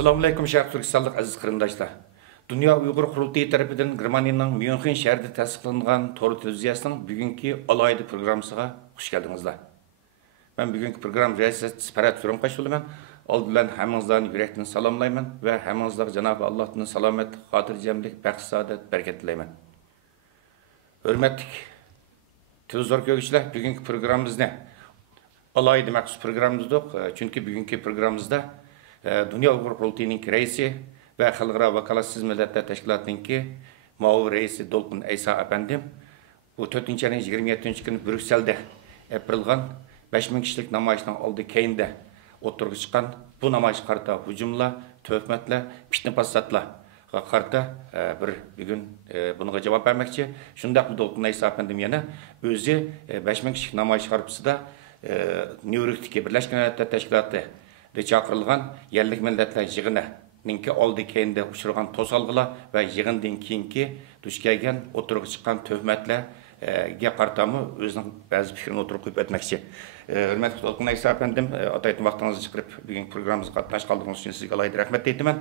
Assalamu alaikum Şarkı Türkistanlık aziz kırındaşlar. Dünya Uygur Kurultayı tarafından Germaniyanın München şehrinde tasdiqlangan Tor televiziyasının bugünkü alaydı programısına hoş geldinizler. Ben bugünkü program reisi Siparat Turanqaş olaman. Aldılan hamınızlarını yürekten salamlayman ve hamınızlar Cenab-ı Allah'tan salamet, hatırcemlik, bəxt, saadet, bereket dilayman. Hürmetlik televizyon köylüler, bugünkü programımız ne? Alaydı məxsus programımızdır. Çünkü bugünkü programımızda Dünya Uygur Kurultayı'nın reisi ve Xalqara Vakalatsız Milletler Teşkilatı'nın muavin reisi Dolqun Eysa efendim bu 4. ayın 27. günü Brüksel'de yapılgan 5000 kişilik namayıştan aldı keyinde oturgu çıkan bu namayış karta hücumla, töhmetle, fitne fasatla karta bir gün buna cevap vermekçi. Şundak mı Dolqun Eysa efendim yana özü 5000 kişilik namayış karpısı da New York'taki Birleşmiş Milletler Teşkilatı de çağırılgan yerlik milletler yığını ninki oldu keyinde uçurgan tosalgıla ve yığından keyinki duş kelgen oturup çıkan töhmetle qartamı özünün bazı fikrini oturup koyup etmekçi. Hürmetli Dolqun Eysa efendim, ataytın vaxtınızı çıkarıp bugün programımızı katlaş kaldığınız için sizge alaydı rahmet deytimen.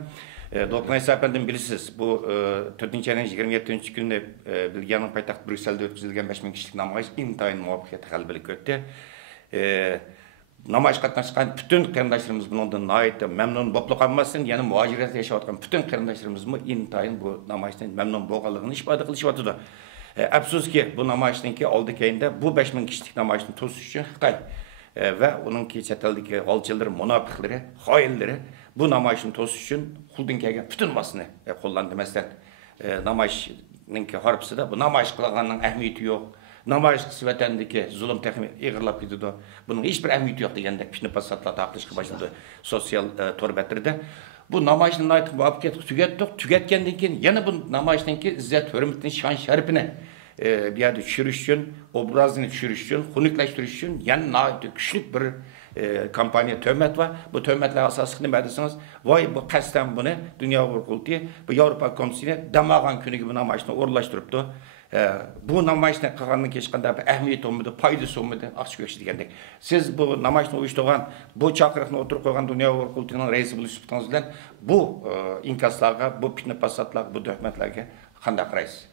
Dolqun Eysa efendim bilirsiniz, bu 4. ayın 27. günü Belgiyanın paytaxt Brüksel'de ötküzülgen 5000 kişilik namayış intayın muvaffakiyeti qalbilik ötті. Namayış katlaşkan bütün kırındaşlarımız bundan nayet memnun boplu kalmasın, yani muhacirete yaşayotgan bütün kırındaşlarımız mı intayın bu namayıştan memnun boğalığını ifade kılışıvatıdı. Afsus ki bu namayıştan ki aldı keyinde bu 5000 kişilik namayıştan tosuş için Xitay ve onun ki çeteldeki alçıları, münafıkları, hainleri bu namayıştan tosuş için kuldan kelgen bütün masını kullandı. Mesela namayışın ki harpsı da bu namayış kılağının ehmiyeti yok. Namayış kısvetendeki zulüm tekimi iğirlap gidiyordu. Bunun hiçbir ehmiyeti yok degende pişini pasatla taqlışkı başladı sosyal torbetlerde. Bu namayışın aytık muhabbet tügetkenden keyin yana bu namayıştan ki izzet hürmetin şan şerifine bir yerde düşürüş için, obrazını düşürüş için, hunikleştiriş için yani küçük bir kampanya töhmet var. Bu töhmetler asasını ne dersiniz? Vay bu kasten bunu Dünya Uygur Kurultayı bu Avrupa Komisyonu damağan günü gibi namayışını uğurlaştırıptı. Bu namayıştan qılğandan keçkanda bir ehmiyet olmadı, paydası olmadı, açık ökçü degендek. Siz bu namayıştan uyuşturgan, bu çakırıqni oturup koygan Dünya Uygur Kurultayı'nın reisi buluşup bilen bu inkaslarga, bu fitne fasatlarga, bu töhmetlerge qanday qaraysiz?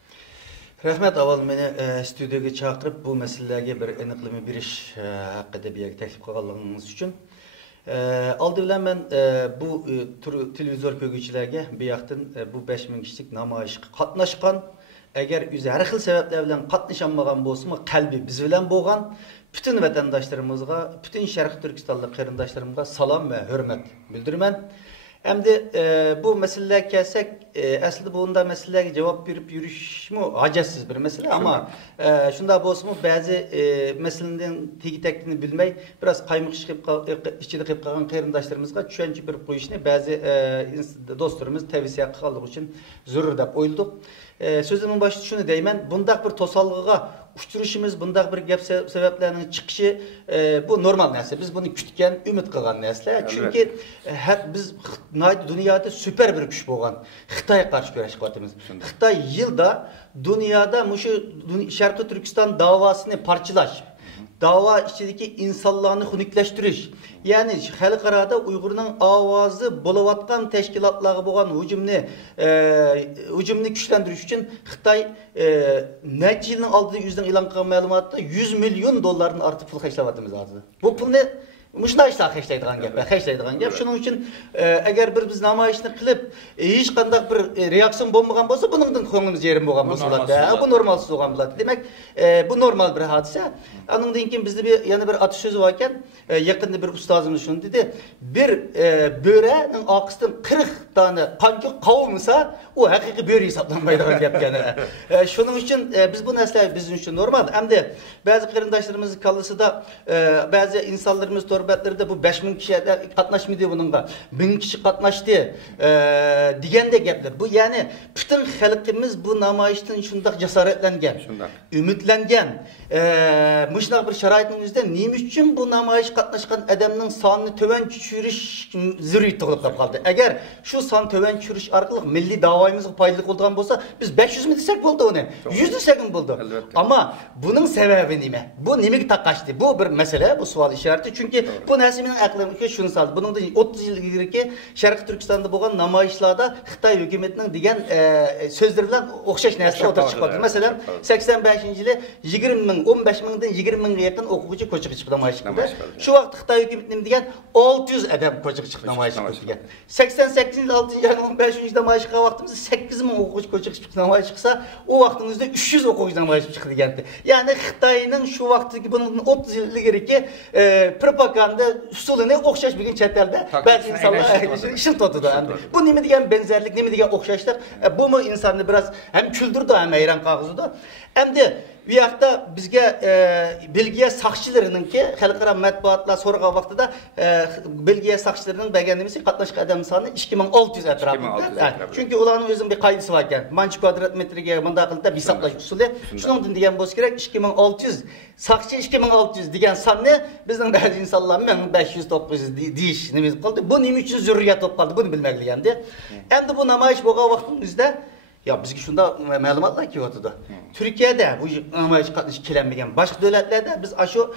Rahmet avval meni stüdyoga chaqirib bu masalalarga bir aniqlama berish haqida bir taklif qilganligingiz uchun. Aldı bilan men bu televizor ko'rguvchilarga bu yoqdan bu 5000 kişilik namoyishga qatnashgan agar o'zi har xil sabablar bilan qatnashanmagan bo'lsa-mu, qalbi biz bilan bo'lgan bütün vatandaşlarımızga, bütün Şarkı Türkistanlık qarindoshlarımga salom ve hürmet bildiraman. Endi bu meselelerge kelsek, aslında bunda meselelerge cevap verip yürüyüşmü hacatsız bir mesele ama şunda bolsa-mu bazı meselelerin tegi tekini bilmey biraz kaymık içinde qilib qolgan qarindoshlarımızga tushuncha berib qo'yishni bazı dostlarımız tavsiya qilganligi uchun zarur deb o'yladik. Sözümün başında şunu deymen, bundaq bir tosalgıga uçturuşumuz, bundaq bir gap sebeplerinin çıkışı bu normal narsa. Biz bunu kütken, ümit qilgan narsa. Çünkü biz dünyada süper bir güç bo'lgan. Xitayga qarshi kurashib Xitay yılda dünyada şu Şarkı Türkistan davasını parçalaş. Dava içindeki insanlarını hunikleştiriş. Yani xalqarada Uygur'un avazı bolavatkan teşkilatları bo'lgan hücumni güçlendiriş için Xitay neçe yılın aldığı yüzden ilan qilgan ma'lumotda 100 milyon dollardan artık pul xarjlayapmiz hozir. Bu pulni Muşna işler xarjlaydigan gap. Şunun için eğer biz namoyishni qilib hech qanday bir reaksiyon bo'lmagan bo'lsa, buningdan ko'nglimiz yerim bo'lgan bo'lsa, bu normalsiz bo'lgan bo'ladi. Demek bu normal bir hadise. Anından keyin bizde yana bir atasözü var ekan, yaqinda bir ustozimiz şunu dedi. Bir börenin oqisidan 40 tane qancha qovmasa, o haqiqiy böre hisoblanmaydigan gap ekan. Şunun için biz bu narsalar bizim için normal. Hamda bazı qarindoshlarimiz kallasida bazı insanlarımız torbatlarda bu 5000 kişi qatnaşmadı bununla. 1000 kişi qatnaştı degende gaplar. Bu yani bütün xalqimiz bu namoyishdan shundoq jasoratlangan, ümitlangan. Muşnaq bir şarayitning o'zida nima uchun bu namoyish qatnashgan odamning sonini tuvan tushirish zurriyat tug'ilib qoldi. Agar shu san töven çürüş arkalık milli davayımızı paylık olduğundan olsa biz 500 mi desek buldu onu. 100 desek mi buldu. Elbette. Ama bunun sebebi nime? Bu nime takaştı? Bu bir mesele, bu sual işareti. Çünkü bu Nasimin aklımda şunu saldı. Bunun da 30 yıl ilgili Şarkı Türkistan'da boğan namayışlarda Xitay hükümetinin diyen sözleriyle okşaş nesli otur çıkmadı. Mesela 85. yılı 20 bin, 15 binden 20 bin yakın okugucu koçuk çıktı namayış çıktı. Şu vakit Xitay hükümetinin diyen 600 adam koçuk çıktı namayış çıktı. 88. yıl 6. yani 15. yılda namayış çıkan vaktimizde 8 bin okugucu koçuk çıktı namayış çıksa o vaktimizde 300 okugucu namayış çıktı geldi. Yani Xitay'ın şu vakti bunun 30 yıl ilgili propaganda usulüne okşaş bir gün çetelde belki insanlar işin tutudu. Bu nime diyen benzerlik, nime diyen okşaşlık bu mu insanı biraz hem küldürdü hem hayran kağızıdı. Hem de bu yakta bizge Belgiya sakçılarının ki halkara matbuatla sorga vaxtıda Belgiya sakçılarının beğendiğimiz katlaşık adam sanı 2600 etrafında. Çünkü olanın özünün bir kaydısı var iken. Mançı kvadrat metrege mındaqılda bir saklaş usulü. Şunun diyen boz gerek 2600 sakçı 2600 diyen sanı bizden bazı insanlar 1500-900 deyiş nimiz kaldı. Bu nimi için zürriyet top kaldı. Bunu bilmekli yendi. Hem de bu namayış boğa vaxtımızda ya bizge şunda məlumatlar ki otudu. Türkiye'de bu namayış katılış kilenmegen başka devletlerde biz aşu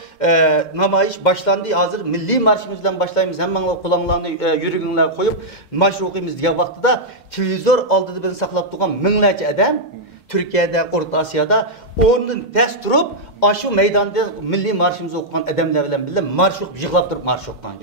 namayış başlandı hazır milli marşımızdan başlayımız hemen o kulağlarını yürügünler koyup marş okuyumuz diye vaxtıda televizor aldığı ben saklap durgan minlerce adam Türkiye'de, Orta Asya'da onun test durup aşu meydanda milli marşımızı okuyan adamlar bilen bildim marş okup yıklap durup marş okuyan.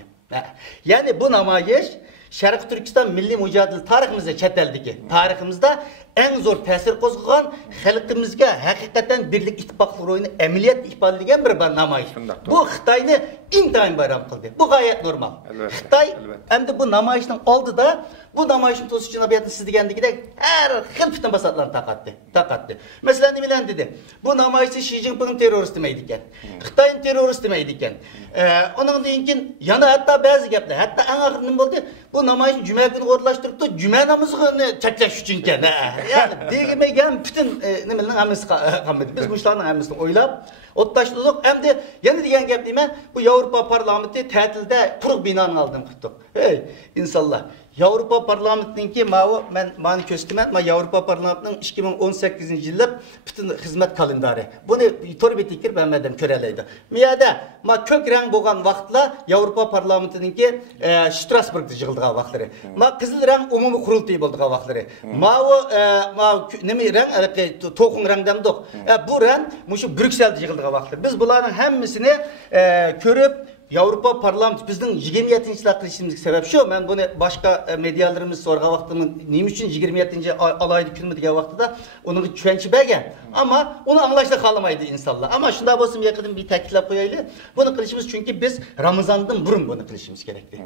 Yani bu namayış Şarkı Türkistan milli mücadele tarihimizde çeteldeki tarihimizde en zor tesir kozgan halkımızga hakikaten birlik ittifaklı oyunu emniyet ihbal edilen bir namayış. Bu Xitay'ını intayin bayram kıldı. Bu gayet normal. Xitay hem de bu namayışın oldu da bu namayışın tozu için abiyatın siz digendeki de her hılfıtın basatlarını takattı. Mesela ne bilen dedi? Bu namayışı Xi Jinping'in terörist demeydikken. Xitay'ın terörist demeydikken. Onun deyinkin yana hatta bazı gepler. Hatta en ahırının oldu. Bu namayışın cüme günü orlaştırıp da cüme namazını çekleş üçünken. Yani değilmeyken bütün ne bileyim hemimiz kalmadı. Biz bu işlerin hemimizden oylap otlaştırdık. Hem de yeni diyen gepliğime bu Avrupa Parlamenti tatilde kuruk binanın aldım kuttuk. Hey insanlar. Avrupa Parlamentininki mani köstümen Avrupa Parlamentining 2018 yıllık bütün hizmet kalendari. Bunu tor bitikir ben medem köreleydi. Miyada kök rang bolgan vaqtla Avrupa Parlamentininki Strasbourgda yığıldığı vaqtları. Kızıl rang umumi kurultayı boldığı vaqtları. Nemi rang toqun rangdan doq. Bu rang muşu Brüksel'de yığıldığı vaqtları. Biz bunların hemmisini körüp Avrupa Parlamenti bizden 27. yılda kılışımızın sebep şu. Ben bunu başka medyalarımız sorga vaxtımın neyim için 27. alaydı külmü diye vaxtıda onun çüvençi belgen. Ama onu anlaşta kalamaydı insanlar. Ama şunda basım yakın bir teklif koyaylı. Bunu kılışımız çünkü biz Ramazan'dan burun bunu kılışımız gerekli.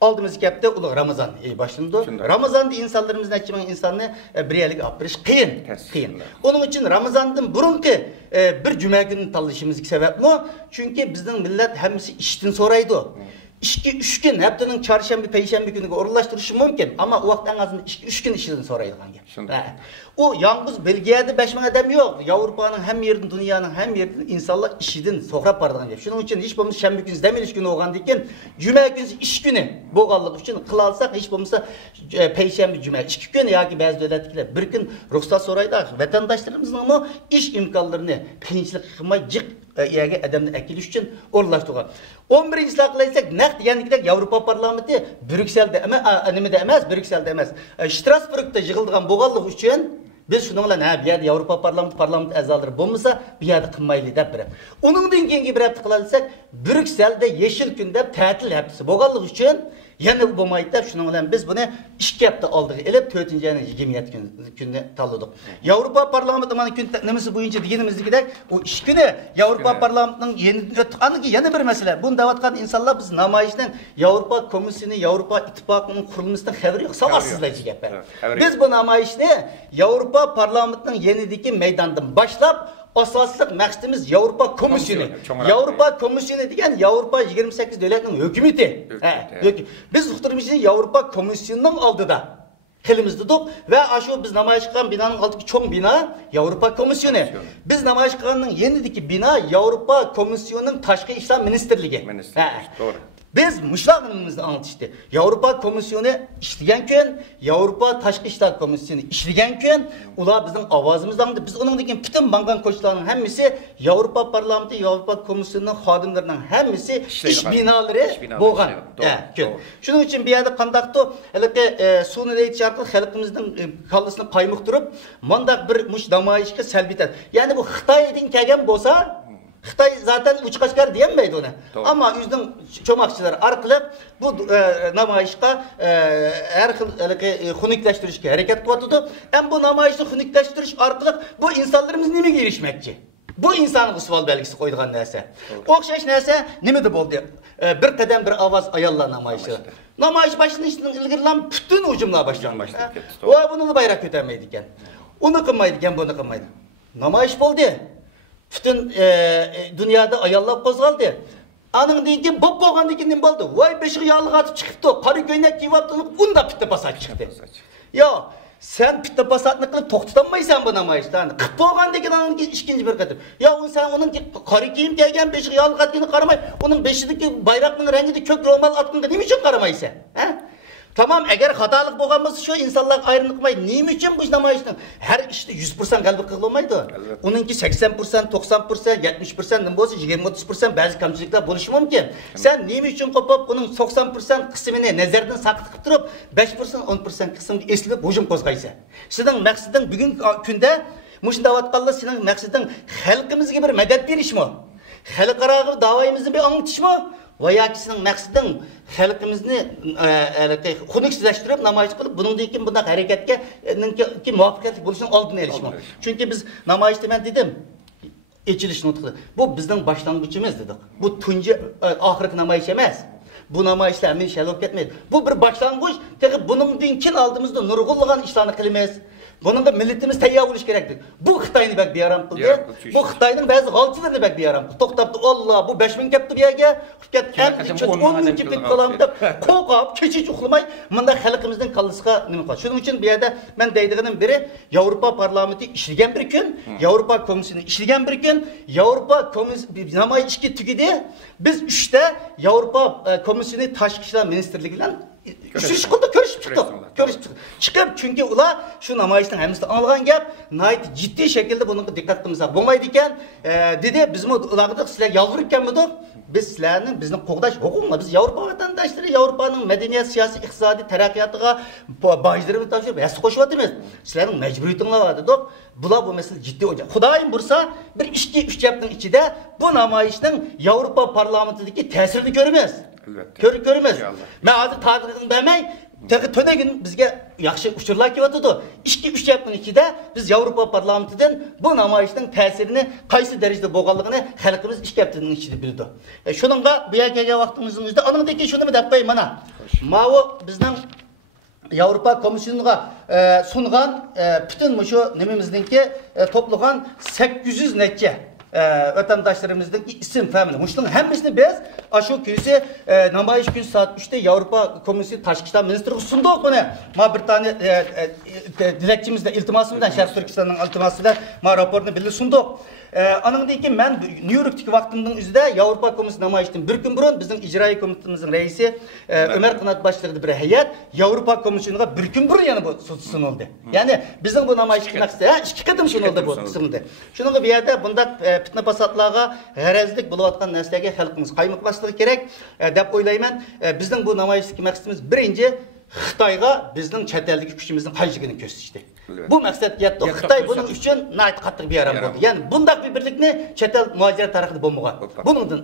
Aldığımız kepte ulu Ramazan başlandı. Ramazan'da insanlarımızın açımın insanını bir yerlik apırış kıyın. Onun için Ramazan'dan burunki bir cüme günü talışımızın sebep mi? Çünkü bizden millet hemisi işten soraydı. 2-3 gün haftanın çarşamba, perşembe günü orlaştırışı mümkün ama o vakit en azından 2-3 gün işten soraydı. O yalnız Belgiya'da 5 bin adam yok. Avrupa'nın hem yerinde, dünyanın hem yerinde insanlar işidin sohra pardon. Şunun için hiç bulmuş şembe günü, demir iş günü olgan dikken cüme günü iş günü boğallık için kılalsak hiç bulmuşsa perşembe cüme 2 gün ya ki bazı devletler bir gün ruhsat soraydı. Vatandaşlarımızın ama iş imkanlarını kıyınçlık kılmayacak yerge adamın ekiliş için orlaştırgan. 11. saklaysak nakt yani Avrupa Parlamenti Brüksel'de emez, Brüksel'de emez. Strasbourg'da yığıldığan boğallık için biz şununla bir yerde Avrupa Parlamenti azaları bulmasa bir yerde kılmaylı da bire. Onun dinkengi bir hafta kılalsak Brüksel'de yeşil günde tatil haftası boğallık için yani bu mayıtlar şununla biz bunu 2 hafta aldık. Elep 4. ayının 27 günde taladık. Avrupa Parlamenti manı gün nemesi boyunca diyenimizde gider. O iş günü Avrupa Parlamenti'nin yeni bir mesele. Bunu davatkan insanlar biz namayişten Avrupa Komisyonu, Avrupa İttifakı'nın kurulmasından haberi yok. Savaşsızlayıcı yapar. Biz bu namayişte Avrupa Parlamenti'nin yenideki meydandan başlap asaslık maqsadımız Avrupa Komisyonu. Avrupa Komisyonu degan Avrupa 28 devletinin hükümeti. Biz uqtirmişiz Avrupa Komisyonu'nun aldıda. Qilimiz dedik ve aşu biz namayış qilgan binanın altındaki çoğun bina Avrupa Komisyonu. Biz namayış qilganın yenideki bina Avrupa Komisyonu'nun Tashqi ishlar ministerligi. Doğru. Biz muşlağınımızı anlatıştı. Avrupa Komisyonu işleyen gün, Avrupa Taşkı İşler Komisyonu işleyen gün, ular bizim avazımızdan biz onun için bütün bankan koçlarının hemmisi Avrupa Parlamenti, Avrupa Komisyonu'nun xadimlerinin hemmisi iş binaları boğan. Şunun için bir yerde kandaktı, sunu deyit şarkı halkımızın kallısını kaymık durup, mandak bir muş namayişke selbiter. Yani bu Xitay'dan kelgen bolsa, Xitay zaten uç kaçkar diyemeydi ona. Doğru. Ama yüzden çomakçılar arkalı bu namayışka her hunikleştirişke hareket kıvatıdı. Hem bu namayışı hunikleştiriş arkalı bu insanlarımız nime girişmekçi? Bu insanın ısval belgisi koyduğun neyse. Okşaş neyse nime de boldu. Bir kadem bir avaz ayalla namayışı. Namayış başının içinden ilgirilen bütün ucumlar başlandı. O bunu bayrak götürmeydiken. Onu kılmaydiken bunu kılmaydı. Namayış boldu. Bütün dünyada ayallap kozgaldı. Anın deyince bop boğandı ki ne oldu? Vay beşik yağlık atıp çıktı. Karı köynek gibi attığını onda pitte pasat çıktı. Ya sen pitte pasatını kılıp toxtutamaysan bu namayıştan. Kıp boğandı ki anın ikinci bir katır. Ya sen onun ki karı kiyim gelgen beşik yağlık attığını karamay. Onun beşideki bayraklığın rengi kök romal attığını ne için karamaysa? Tamam, eğer hatalık boğanması şu insanlar ayrılıkmaydı. Neyim için bu namayıştan? Her işte 100% kalbi kılılmaydı. Onunki 80%, 90%, 70%, ne bolsa 20-30% bazı kamçılıklar buluşu mümkün. Sen neyim için kopup bunun 90% kısmını nezerden sakıtıp durup 5%, 10% kısmını eslip hücum kozgaysa. Sizin maksadın bugün günde muşunda vatkallı senin maksadın halkımızga bir medet beriş mi? Halkara davayımızı bir anlatış mı? Veya kişinin maksadın halkımızı hunuksizleştirip namayış kılıp bunun bundan hareketke muvaffakiyetli buluşun aldığını erişme. Çünkü biz namayışta ben dedim içiliş nutku. Bu bizden başlangıcımız dedik. Bu tuncu ahirki namayış emez. Bu namayışla emin şelok etmeydi. Bu bir başlangıç. Tek bunun dinkin aldığımızda nurgulluğun işlerini kılmaz. Bunun da milletimiz teyyav oluş gerektir. Bu Xitay'ını bek bir yaram kıldı. Bu Xitay'nın bazı galçılarını bek bir yaram kıldı. Toktaptı Allah bu 5000 kepti bir yerge. Hem 10 bin keplik kalamda kokap keçi çuklumay. Mında halkımızın kallısıga nime kaldı. Şunun için bir yerde ben deydiğinin biri Avrupa Parlamenti işleyen bir gün, Avrupa Komisyonu işleyen bir gün, Avrupa Komisyonu namayı içki tükidi. Biz 3'te Avrupa Komisyonu Taşkı İşler Ministerliği'yle görüşüp çıktık. Çıkıp çünkü ular şu namayıştan hemisi anılgan gap, nayet ciddi şekilde bunun dikkat kılmasa bulmaydı iken, dedi bizim ulardık sizler yalvarırken budur. Biz sizlerin bizning qo'g'dash huquqimiz biz Yevropa vatandaşları Yevropaning madaniyat, siyosiy, iqtisodiy taraqqiyotiga bojlarini topshirib yassi qo'shyapmiz. Sizlarning majburiyatinglar bor dedik. Bular bu masala jiddiy o'ylab. Xudoyim bursa bir 2-3 yapning ichida bu namoyishning Yevropa parlamentidagi ta'sirini ko'ramiz. Ko'ramiz. Men hozir ta'sirini bilmay, Tönegin bizge yaxshi uçurlar kelyapti. 2-3 yapning ichida biz Yevropa parlamentidan bu namoyishning ta'sirini qaysi darajada bo'lganligini xalqimiz 2 haftaning ichida bildi. Shuningga bu yerga kelgan vaqtimizda aningdagi shuni deb qo'y mana. Mavo bizning Yevropa Komisyoniga sungan bütün shu nimamizningki to'plagan 800 necha vatandaşlarımızın isim famili. Muştun hemmisini biz aşu köyüsü namayış gün saat 3'te Avrupa Komisyonu Taşkı İşler Ministerliği sunduk bunu. Ma bir tane dilekçimizde iltimasımızdan Şerif Türkistan'ın iltimasıyla ma raporunu bildir sunduk. Anındaki ki ben New York'taki vaktimden üzerinde Avrupa Komisyonu namayıştın bir gün burun bizim icraî komitemizin reisi Ömer Kınat başladı bir heyet Avrupa Komisyonu'na bir gün burun yani bu sunuldu. Yani bizim bu namayış kınaksı 2 kadın sunuldu bu sunuldu. Şunun bir yerde bunda fitne pasatlarga g'arazlik bo'layotgan narsaga xalqimiz qaymoqmasligi kerak deb o'ylayman. Bizning bu namoyishdagi maqsadimiz birinchi Xitoyga bizning chet eldagi kuchimizning qanchligini ko'rsatishdi. Bu maqsadga yetdi. Xitoy buning uchun nayt qattiq beyaram bo'ldi. Ya'ni bunday bir birlikni chet el muhojirot tarixida bo'lmagan. Buningdan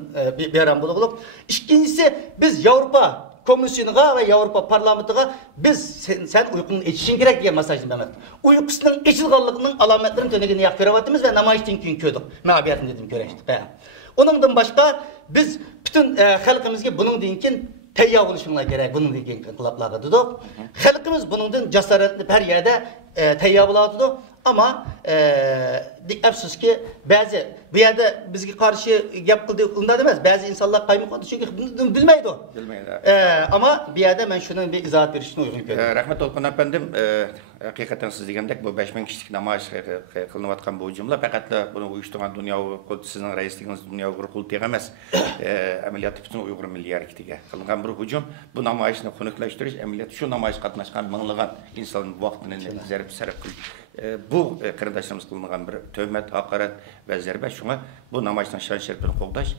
beyaram bo'ldik. Ikkinchisi biz Yevropa Komisyonuga ve Avrupa Parlamentiga biz sen uykunun içişin gerek diye mesajını vermek. Uykusunun içilganlığının alametlerini tönegini yaktıravatımız ve namayıştan gün köydük. Mağabiyatını dedim göreştik. Onundan başka biz bütün halkımızga bunun dinkin teyyav oluşuna gerek bunun dinkin kılaplarga dedik. Halkımız bunun din cesaretli her yerde teyyav oladı ama afsuski ba'zi bu yerda bizga qarshi gap qildi undan emas, ba'zi insonlar qaymay qoldi chunki bilmaydi. Bilmaydi. Ama bu yerda men shuni bir izoh berishni uygun ko'raman. Rahmat To'lqin efendim, hakikaten siz degandek bu 5000 kişilik namoyish qilinayotgan bu hujumlar faqat buni uyushtirgan Dunyo Uyg'ur sizning raisligingiz Dunyo Uyg'ur qultiga emas, amaliyotda butun Uyg'ur milliy harakatiga qilingan bir hujum. Bu namoyishni xunuklashtirish, amaliyotda shu namoyish qatnashgan minglagan inson vaqtini zarb sarf qilib bu qarindoshlarimiz qilingan bir tuhmat, haqorat va zarba. Shunga bu namoyishning shon sharafini qo'llash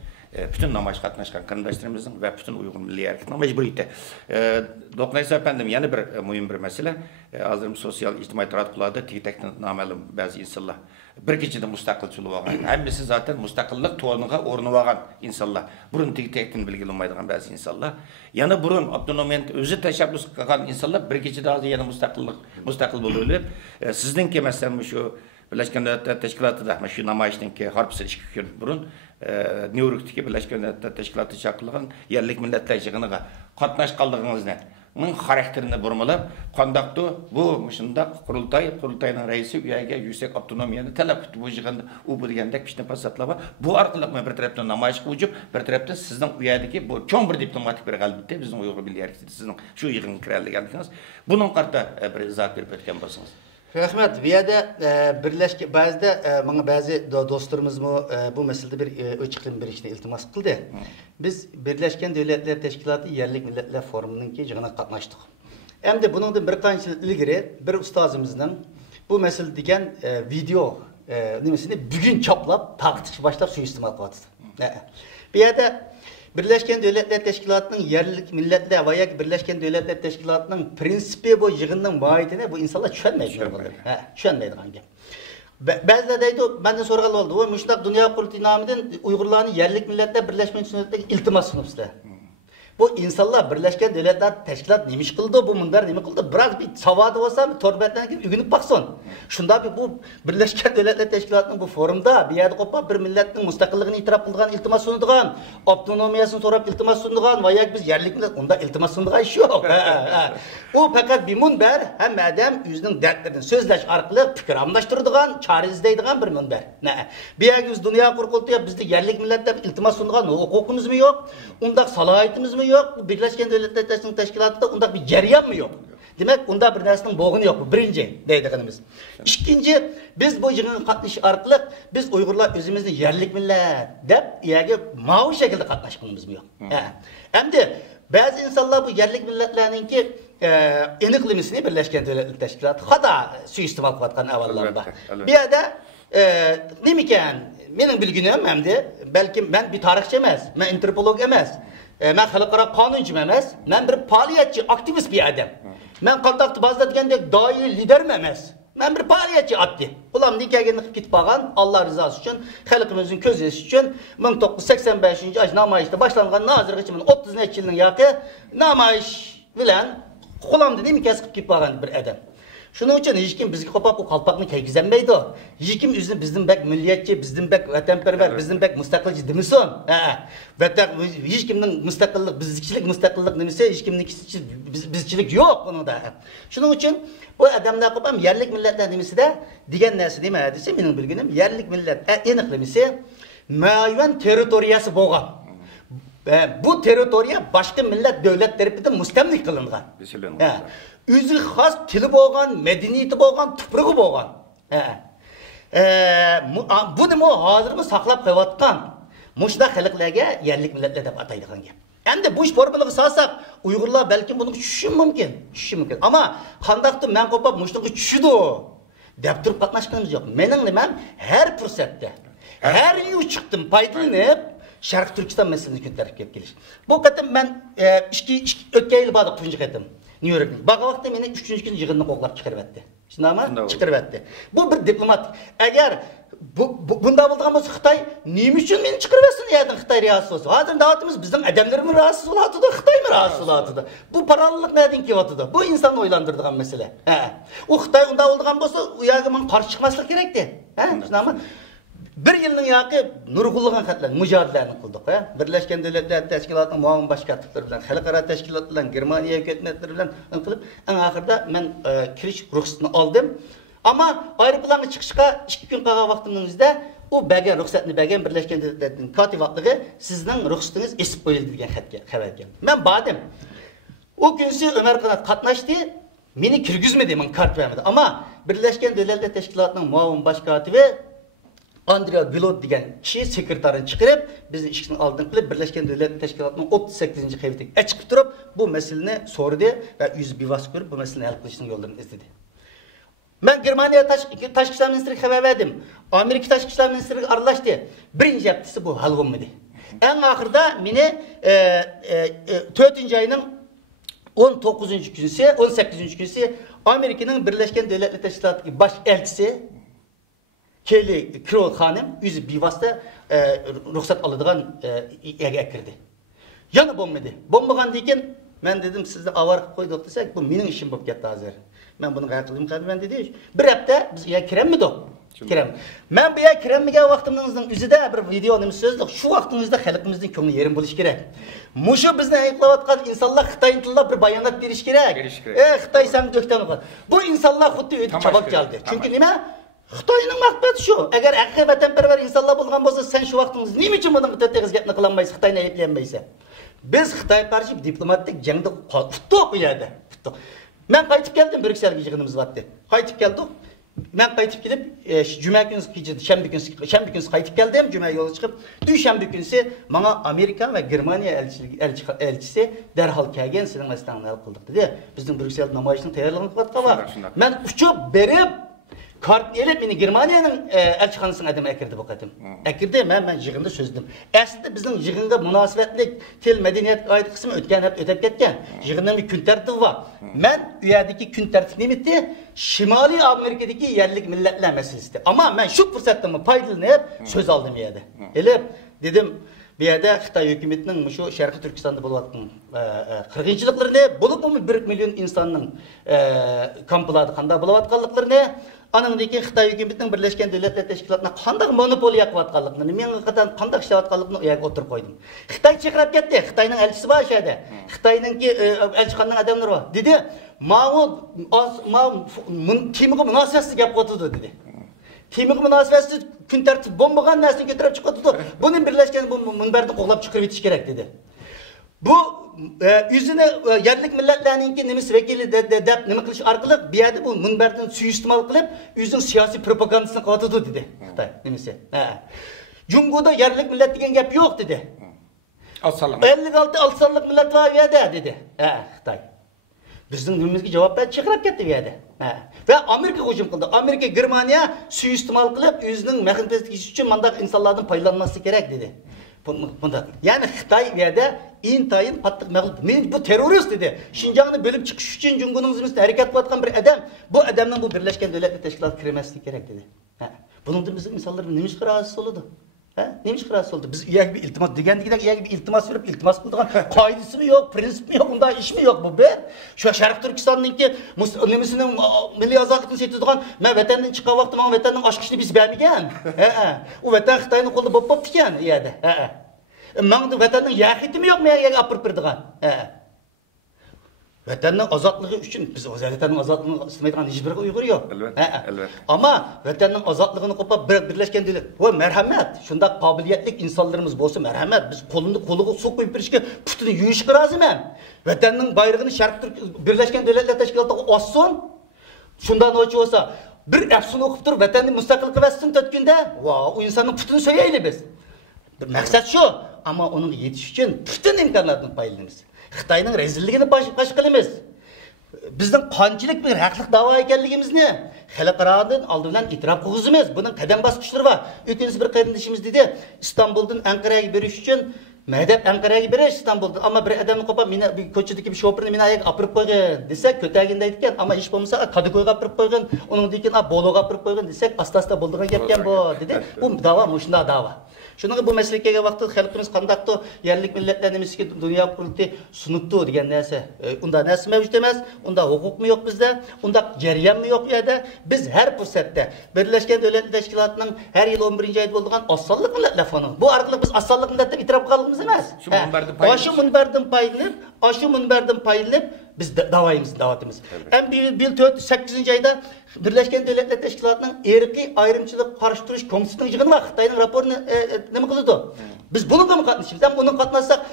bütün namoyish qatnashgan qarindoshlarımızın ve bütün Uyg'ur milliy harakatining majburiyati. Do'qnaysa efendim, yana bir muhim bir masala. Hozir sosyal ijtimoiy tarmoqlarda tek-tekdan noma'lum ba'zi insonlar bir kechada mustaqilchilik olgan. Hammasi zaten mustaqillik to'rniga o'rnab olgan insonlar. Burun tek-tekdan bilgilmaydigan ba'zi insonlar. Yana burun avtonomiyani o'zi tashabbus qilgan insonlar bir kechada hozir yana mustaqil bo'lib, sizningki masalan shu Birleşken Milletler Teşkilatı'da şu namayişteki harpsi 2 gün burun New York'taki Birleşken Milletler Teşkilatı çakılığın yerlik milletler yığınıga qatnaşqanlığınız ne? Bunun karakterini burmalab, qandaqdı bu şunda qurultayning reisi uyaga yüksek avtonomiyani talab etdi. Bu yığında u degandek pishni pasatlaba. Bu orqali bir tarafdan namoyish qilib, bir tarafdan sizning uyadagi bu cho'ng bir diplomatik bir g'alabada bizning Uyg'ur milliy harakati sizning shu yig'inga kirganligingiz. Bunun qarta bir izoh berib o'tgan bo'lsangiz. Rahmat. Bu yerda birlashgan ba'zi do'stlarimiz bu masalada bir o'chiqlik berishni iltimos qildi. Biz Birleşken Devletler Teşkilatı Yerlik Milletler Forumununki yig'iniga qatnashdik. Endi buningdan bir qancha ilgari bir ustozimizning bu masala degan video nimasini bugun choplab taqtish boshlab suiiste'mol qilyapti. Bu yerda Birleşken Devletler Teşkilatı'nın yerlik milletler veya Birleşken Devletler Teşkilatı'nın prensibi bu yığının mahiyetine bu insanlar düşenmeydi. Düşenmeydi hangi. Bazıları deydi, benden sorgalı oldu. O Müştak Dünya Kurultayı namiden Uygurların yerlik milletler Birleşmiş Milletler'deki iltimas sunupsu. Bu insanlar Birleşken Devletler Teşkilatı neymiş kıldı, bu mundar neymiş kıldı. Biraz bir savadı olsa bir torbetten gibi ügünüp baksın. Şunda bir bu Birleşken Devletler Teşkilatı'nın bu forumda bir yerde kopar bir milletin müstakilliğini itiraf kıldıgan, iltimas sunduğun, otonomiyasını sorup iltimas sunduğun veya biz yerlik millet onda iltimas sunduğun iş yok. O fakat bir munber hem adam yüzünün dertlerini sözleş arkalı fikir anlaştırdıgan, çare izleydigan bir munber. Bir yer yüz dünya kurultuya bizde yerlik milletler iltimas sunduğun hukukumuz mu yok? Onda salahiyetimiz mi yok? Birleşken Devletler Teşkilatı'da onda bir ceryan mı yok? Demek onda bir nesinin boğunu yok. Birinci deydiğimiz. İkinci, biz bu yığının katlışı arkalı biz Uygurlar özümüzde yerlik millet deyip yani mavi şekilde katlaşmamız mı yok? Hem de bazı insanlar bu yerlik milletlerinki eniklimisini Birleşken Devletler Teşkilatı hatta suiiste'mol qilayotgan avvallarda. Bir yerde nemiken benim bilgim hem de belki ben bir tarihçi emas, ben antropolog emas, ben xalqaro qonunchi emas, ben bir faaliyetçi, aktivist bir adam. Ben qandaqdı bazılar degandek dairi lider emas. Ben bir faaliyetçi abdi. Ulan nikahını gitip bağan Allah rızası için, xalqimizin közesi için 1985 ay namayişte başlanğan nazır geçimin 30 yılın yakı namayış bilen qulamdı nemi kesip gitip bağan bir adam. Şunun için hiç kim bizga qopab o qalpaqni kiygizanmaydi. Hiç kim o'zini bizning bek milliyatchi, bizning bek vatanparvar, bizning bek mustaqilchi demisin. Hiç kimning mustaqillik, bizchilik mustaqillik demese hiç kimning bizchilik yok bunda. Şunun için bu adamlar qopam yerlik milletler demisida degan narsa nima desa mening bilganim yerlik millet aniqlamisi muayyan territoriyasi bo'lgan. Bu territoriya başka millet devlet tarafidan mustamlik qilingan. Özü xas tili bo'lgan, medeniyeti bo'lgan, tuprug'i bo'lgan. Buni hozirgi saqlab qo'yayotgan mushda xalqlarga yerlik milletlar deb ataydigan gap. Endi bu ish formulaga solsak, Uyg'urlar balki buni tushishi mumkin. Ammo qandaqdir men qo'pab mushdaga tushidi deb turib qatnashganimiz yo'q. Mening nimam har fursatda, har yu chiqdim foydalanib Sharq Turkiston masalasini ko'tarib kelib kelish. Bu qatim men o'tgan yil bordim, 3-chi qatim. New York'ta. Baqa vaqtda meni 3-chi kun yig'inni qo'llab chiqarib etdi. Shundami? Chiqarib etdi. Bu bir diplomat. Agar bunda bo'lgan bo'lsa Xitoy nima uchun meni chiqarib etsin yerdan Xitoy riyosati bo'lsa. Hozir davlatimiz bizning adamlarimiz rahatsız bo'ladi, Xitoymi rahatsız bo'ladi. Bu paralellik nereden kelyapti? Bu insonni o'ylantiradigan masala. U Xitoy unda bo'lgan bo'lsa, u yerga men qarshi chiqmaslik kerakdi. Shundami? Bir yılın yakı nurgulluğun xatlarını, mücadelerini kıldık. Birleşken Devletler Teşkilatı'nın muavin başkatlıkları bilen, xalqaro teşkilatlar bilen, Germaniya hükümetleri bilen kılıp en ahırda ben kiriş ruhsatını aldım. Ama aeroplanga chiqishga 2 kun qolgan vaqtingizda u bergan ruxsatni bergan Birleşken Devletler'in katibatligi sizning ruxsatingiz esib qo'yildi degan xabar keldi. Men bordim. O günsi Ömer Kanat qatnashdi. Meni kirgizmedi, men kart vermedi. Ama Birleşken Devletler Teşkilatı'nın muavin baş katibi Andrea Gilot degan kishi sekreterini chiqarib, bizni ishni oldin qilib Birleşken Devletler Teşkilatı'nın 38 qavitiga chiqib turib, bu masalani so'radi va yüz bivas ko'rib bu masalani hal qilishning yo'llarini izladi. Ben Germaniya Tashqi ishlar ministriga xabar berdim. Amerika Tashqi ishlar ministriga aralashdi. Birinchi haftasi bu hal bo'lmadi. Eng oxirida meni 4 ayning 19 günsi, 18 günsi Amerika'nın Birleşken Devletler Teşkilatı'nın baş elçisi Kelly Crow hanım yüzü bivasta ruhsat alıdığan yere kirdi. Yanı bombadı. Bombagan deyken ben dedim sizde avar koyduk desek bu benim işim bulup gitti hazır. Ben bunu gayet kılayım ben dedi. Bir hafta biz ya kirem mi do? Kirem. Ben bu ya kirem mi gel vaktimizin üzerinde bir videonun sözlük şu vaktimizde halkımızın köngü yerin buluş gerek. Muşu bizden ayıklavatkan insanlar Xitayın tilla bir bayanat veriş gerek. Xitay sen dökten o. Bu insanlar xuddi ötüp çabuk geldi. Çünkü nime? Xitayning maqsadi shu. Agar haqiqiy vatanparvar insonlar bo'lgan bo'lsa, sen shu vaqtingiz nima uchun bundan tegizgatni qilolmaysiz, Xitoyni ayblayolmaysiz? Biz Xitoy qarshi diplomatik jangda qutduq bu yerda. Men qaytib keldim, Brükselga yig'inimiz vardı. Qaytib keldik. Men qaytib kelib, juma kuni kechida shanba kuni qaytib keldim, juma yo'lga chiqib, dushanba kunisi menga Amerika va Germaniya elchisi darhol kelgan, sening masalangni hal qildik dedi. Bizning Brüksel namoyishning tayyorligini qilyapti. Men uchib berib kart elib meni Germaniyanın elçixanasına adam ekirdi bu qatim. Ekirdi, men yig'inda so'zdim. Aslida bizning yig'inga munosabatlik til madaniyat qoida qismi o'tgan hafta o'tib ketgan. Yig'inning bir kun tartibi bor. Men u yerdagi kun tartibi nimati? Shimoliy Amerikadagi yerlik millatlar masalasida. Ama men shu fursatdan foydalanib so'z oldim yerda. Elib dedim bu yerda Xitoy hukumatining shu Sharqiy Turkistonda bo'layotgan qirg'inchiliklarini, bo'lib 1 million insonning kamplarda qanday bo'layotganliklarini anındaki Xitoy hukumatining Birleşken Devletler Teşkilatı'na qanday monopoliya qilayotganligini, men qatan qanday ishlayotganligini uyaga o'tirib qo'ydim. Xitoy chiqarib ketdi. Xitoyning elchisi bor yerda. Xitoyningki elchixonaning odamlari bor. Dedi, "Kimga munosabatsiz gap qo'ydi" dedi. Kimga munosabatsiz kun tartib bo'lmagan narsani ko'tarib chiqdi. Buni Birleşken bu minbarda qo'g'lab chiqarib yetish kerak dedi. Bu yüzüne yerlik milletlerinin nimesi vekili dep nima qilish orqali bu yerda bu minbardan suiiste'mol qilib o'zining siyosiy propagandasini qiladi dedi. Xitoy nimasi? Jungoda yerlik millet degan gap yo'q dedi. 56 alsanlık millet var yerda dedi. Xitoy. Bizning nimamizga javob berib chiqarib ketdi bu yerda. Ve Amerika hücum qildi. Amerika Germaniya suiiste'mol qilib o'zining maxfiy uchun mandaq insonlardan foydalanması kerak dedi. Bunda. Yani Xitoy yerda intayın patlık mağlup. Bu terörist dedi. Şinjan'ı bölüp çıkış için Cumhur'un zimmisinde hareket qilayotgan bir adam. Bu adamdan bu Birleşken Devletler Teşkilatı kiremezlik gerek dedi. Bunun da bizim insanlar neymiş rahatsız oldu? Neymiş rahatsız oldu? Biz üye bir iltimas degendiğinde üye bir iltimas verip iltimas kıldıgan kaidesi mi yok, prensip mi yok, bunda iş mi yok bu be? Şu Şarkı Türkistan'ın ki Müslümanın milli azadlıkını seçtiğin men vatandan çıkan vakti men vatandan aşk işini biz vermegen. O vatan Xitoyning qo'lida bo'lib qopti ekan u yerda. Men vatanning yaxitimi yo'q men yerga olib berdigan. Vatanning ozodligi uchun biz vatanning ozodligini istamaydigan hech bir Uyg'ur yo'q. Ama vatanning ozodligini qo'pab Birleşken Devlet va marhamat, shunda qobiliyatli insonlarimiz bo'lsa marhamat, biz qo'liga suv qo'yib berishga putini yuvishga roziman. Vatanning bayrog'ini Birleşken Devletler Teşkilatı'na ossin. Shundan o'chi bo'lsa bir afsun o'qib turib vatanni mustaqil qilib tutganda, o insonning putini so'yayli biz. Bir maqsad shu, ama onun yetiş için bütün imkonlardan foydalanamiz. Xitoyning rezilligini baş qilamiz. Bizning qanchalik bir haqliq da'vo ekanligimizni xalqarodan oldi bilan e'tirof qilg'izimiz. Buning qadam bosqichlari bor. O'tgan bir qarindoshimiz dedi, Istanbuldan Anqaraga berish uchun madab Anqaraga berish Istanbuldan, ama bir odamni qo'pab meni ko'chadagi bir shoferni meni ayaga olib qo'ygan desak, ko'taganda aytgan, ama hech bo'lmasa Qadigoyga olib qo'ygan, uningdan keyin Bologa olib qo'ygan desak, asta-asta bo'ldigan gapkan bu dedi. Bu da'vo mushunda da'vo. Şunun bu meseleye vakti halkımız kandaktı, yerlik milletler nemesi dünya kurultu sunuttu diyen neyse. Onda nesi mevcut demez, onda hukuk mu yok bizde, onda ceryan mı yok ya da biz her fırsatta Birleşken Devletler Teşkilatı'nın her yıl 11. ayda olduğun asallık milletler fonu. Bu arkalık biz asallık milletler itiraf kalın davamımız emas. Aşı münberden paylanıp biz davatımız. Hem bil 8. ayda Birleşken Devletler Teşkilatı'nın erki ayrımçılık karıştırış komisyonunun yığını var. Xitayning raporunu nima qildi? Biz bununla mı katlaşmışız? Hem bunu katlaşsak,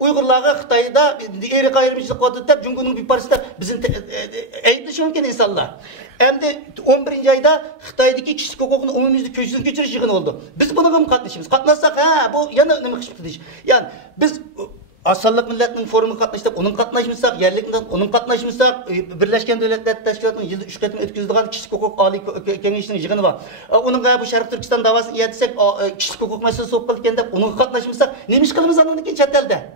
Uygurlarga Xitayda erki ayrımçılık qildi deb Jungo'nun bir parçası da bizim ayıplaşı mümkün insanlar. Hem de 11. ayda Xitay'daki kişilik hukukunu umumyüzlük köşesini geçiriş yığını oldu. Biz bununla mı katlaşmışız? Katlaşsak, bu yana nima qilib diş. Yani biz Asallık milletinin forumu katlaştık, onun katlaşmışsak, yerlik millet onun katlaşmışsak, Birleşken Devletler Teşkilatı'nın yılda 3 qatim ötküzdüğün kişilik hukuk Ali Kengeşinin yığını var. Onun bu Şarkı Türkistan davasını yedisek, kişilik hukuk meselesi soğuk kalırken de onun katlaşmışsak, nemiş kılımız anladın ki çetelde?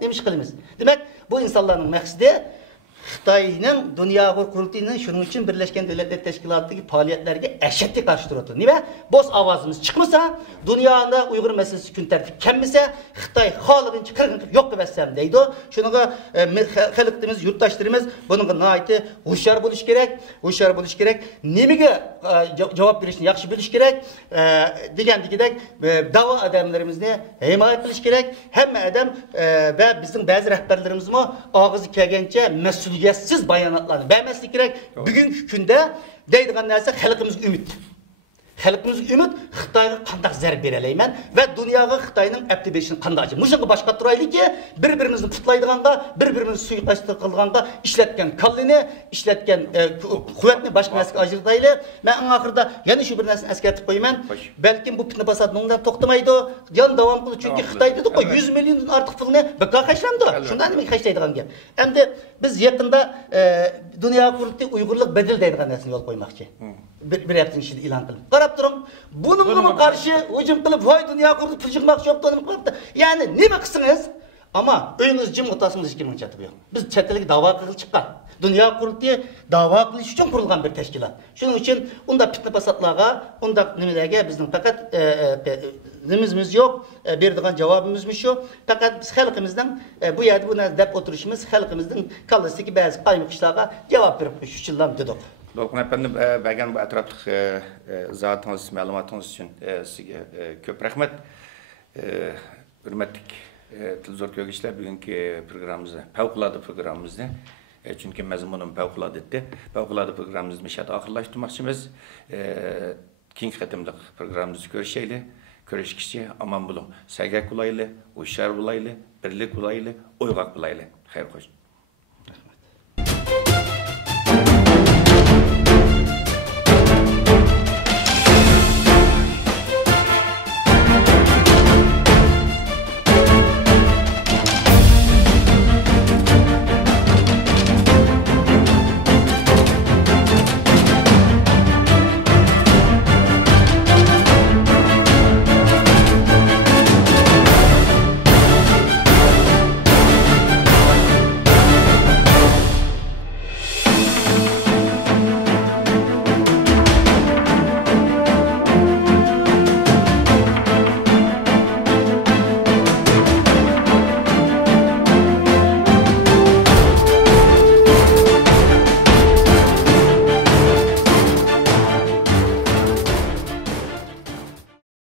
Nemiş kılımız? Demek bu insanların məqsidi Xitayning Dünya Kurultayının şunun için Birleşken Devletler Teşkilatı'ndaki faaliyetlerine eşitlik karşı duruyor. Niye? Boz avazımız çıkmasa, dünyada Uygur meselesi gün tertip kemmese, Xitay halığınca kırgınlık yok demezsem deydi. Şununla halkımız, yurttaşlarımız bunun naiti hoşyar buluş gerek. Nemige cevap verişini yaxşı biliş gerek. Degendeki dava adamlarımızı himayet biliş gerek. Hem adam ve bizim bazı rehberlerimiz mi ağzı kelgence mesuliyetsiz bayanatlarını vermeslik gerek. Bugünkü günde deydiğen nerse halkımız ümit. Halkımız ümit Xitayga qandaq zərb bereleymen ve dünyaga Xitayning əpti beşini qandaq açı. Muşunga başqa turaylı ki bir-birimizni tutlaydıqanğa, bir-birimizni suiqasdı qılğanğa işletken kallini, işletken kuvvetini başqa nəsəyə ajırtaylı. Mən ən axırda yana şu bir nəsəni əskərtib qoyman. Belki bu fitne basat ondan toxtamaydı. Yan davam qıldı çünki Xitay dedik o 100 milyondan artıq pulni baka xaşlandı. Şundan demək xaşlaydıqan gap. Endi biz yakında Dünya Kurultayı Uygurluk bedel deydiğen nesini yol koymakçı. Bir haftanın içinde ilan kılıp. Qarab durun. Bununla karşı hücum kılıp vay Dünya Kurultayı pul çıkmak yok da yani ne bakısınız? Ama öyünüz cim otasınız hiç kimin çatıp yok. Biz çetelik dava kılıp çıkan. Dünya Kurultayı dava kılıç için kurulgan bir teşkilat. Şunun için onda fitne basatlığa, onda nimelerge bizim fakat nimimiz yok. Berdiğen cevabımız şu. Fakat biz halkımızdan bu yerde bu dep oturuşumuz halkımızdan kalırsa bazı kaymakışlara cevap verip şu yıldan dedik. Dolkun efendim, bəgən bu ətraflıq zatınız, məlumatınız üçün sizə köp rəhmət. Hürmetlik Tilzor Köygüçlər bugünkü programımızı, fəvqəladə programımızı, çünki məzmunum fəvqəladə etdi. Fəvqəladə programımızı müşahid axırlaşdırmaqçımız. Keyinki qətimlik programımızı görüşküçü aman bulun. Səgək bulaylı, uşar bulaylı, birlik bulaylı, oygaq bulaylı. Xeyr xoş.